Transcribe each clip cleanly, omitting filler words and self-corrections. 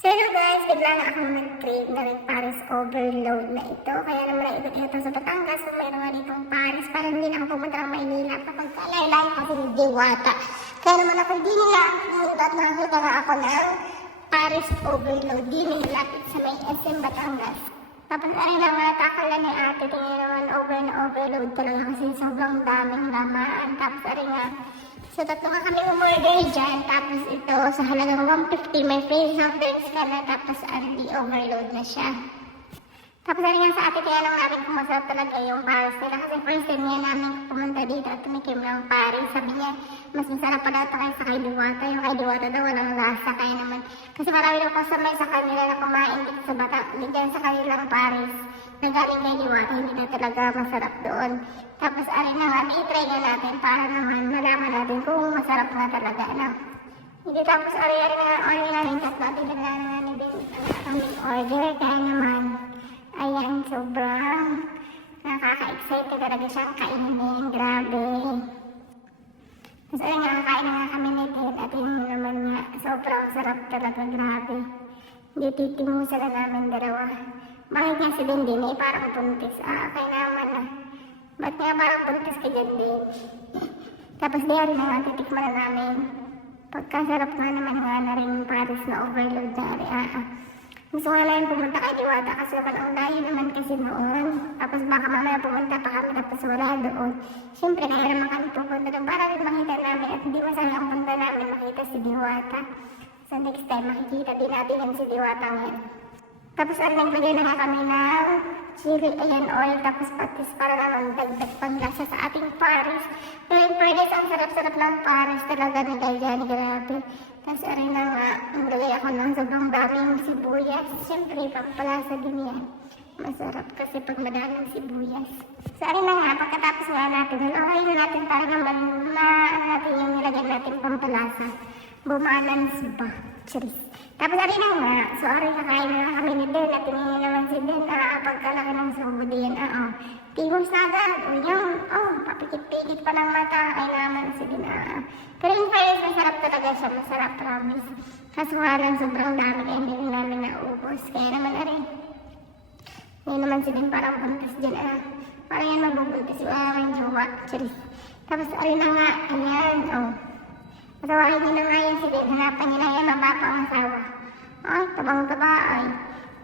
So hello guys, bigla na akong nag-crave na rin Paris overload na ito. Kaya naman naibig ito sa Batangas kung mayroon nga ditong Paris para hindi na ako pumunta ng Maynila kapag kalay-lay kasi ni Diwata. Kaya naman ako hindi nila at nakakita nga ako ng Paris overload. Di nilapit sa may SM Batangas. Tapos ay lang nga takala ni ate, tingin naman overload talaga kasi sobrang daming lamaan. Tapos ay nga, so tatlo nga kami umorder dyan, tapos ito sa halagang 150 may free soft drinks ka na, tapos di overload na siya. Tapos ay nga sa ate, tinanong namin kung masarap talaga yung Paris nila kasi first time niya namin pumunta dito at tumikim ng Paris. Sabi niya, mas masarap pa daw ito kaysa kay Diwata. Yung kay Diwata daw walang lasa, kaya naman, kasi marami daw customer sa kanila na kumain dito sa dyan sa kanilang Paris na galing kay Diwata, hindi na talaga masarap doon. Tapos arin na nga, i-try na natin para naman malaman natin kung masarap na talaga, ano. Hindi tapos arin na order namin, tapos natin na namin din kaming order, kaya naman, ayan, sobrang nakaka-excite talaga siyang kainin, grabe. Tapos ayan nga, kakain na nga kami ni Ted at yun naman nga, sobrang sarap talaga, grabe. Hindi titingo sila namin dalawa. Bakit nga si Dindin eh, parang buntis. Kaya naman na. Ba't nga parang buntis ka dyan din? Tapos diyan na nga, titikman na namin. Pagkasarap nga naman nga na rin Paris na overload na rin. Gusto nga namin pumunta kay Diwata kasi naman ang layo naman kasi noon. Tapos baka mamaya pumunta pa kami tapos wala doon. Siyempre kaya naman kami pupunta doon para rin makita namin at hindi masaya ang punta namin makita si Diwata. So next time makikita din natin yung si Diwata ngayon. Tapos nagbigay na nga kami ng chili, ayan, oil, tapos patis para naman dagdag panglasa sa ating Paris. Pero in fairness, ang sarap-sarap ng Paris talaga nila dyan, grabe. Tapos arin na nga, naglagay ako ng sobrang daming sibuyas. Siyempre, pampalasa din yan. Masarap kasi pag madaming sibuyas. So arin na nga, pagkatapos nga natin, okay na natin para naman natin yung nilagay natin pampalasa. Bumalans ba? Charis. Tapos arin na nga, so arin kakain na kami ni Den at tingin naman si Den pagkalaki ng subo din. Tingos na agad. O yung, papikit-pikit pa ng mata. Ay naman si Den. Pero in fairness, masarap talaga siya. Masarap, promise. Kaso nga lang, sobrang dami kaya hindi rin namin naubos. Kaya naman arin. Ngayon naman si Den parang buntis dyan. Parang yan mabubuntis yung aking jowa. Charis. Tapos arin na nga, ayan, Matawahin niyo na nga yan si Den. Hanapan niyo na yan, mabapang asawa. Tabang-taba ay.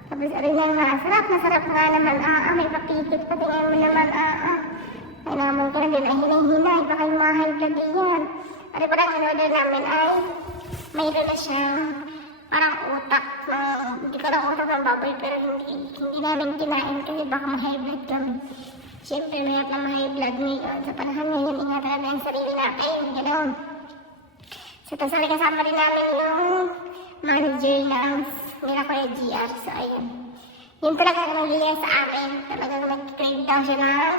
Tapos arin na nga, sarap na sarap nga naman. May papikit pa din mo naman. Ay naman ko na din, ay hinay-hinay. Baka yung mga high blood din yan. Ari parang in-order namin ay mayroon na siyang parang utak. Hindi ko lang utak ng baboy pero hindi namin kinain kasi baka ma-high blood kami. Siyempre mayroon na ma-high blood ngayon. Sa panahon ngayon, ingatan namin ang sarili natin. Ganoon. So, tapos kasama rin namin yung manager ng nila Kuya GR. So, ayun. Yun talaga nagbigay sa amin. Talagang nag-crave daw siya ng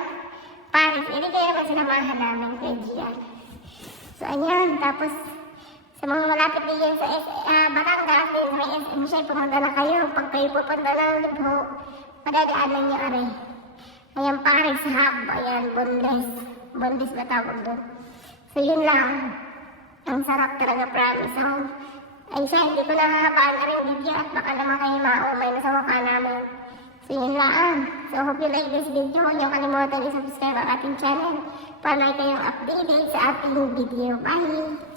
Paris. Hindi kaya kasi sinamahan namin Kuya GR. So, ayun. Tapos, sa mga malapit din sa Batangas, din sa SM siya, pumunta na kayo. Pag kayo pupunta ng Libho, madadaanan niyo aray. Ayan, Paris Hub. Ayan, Bondes. Bondes ba tawag doon? So, yun lang. Ang sarap talaga, promise. Ay siya, hindi ko nahahabaan na rin video at baka naman kayo maumay na sa mukha namin. So yun lang. So hope you like this video. Huwag niyo kalimutan i-subscribe ang ating channel para may kayong updated sa ating video. Bye!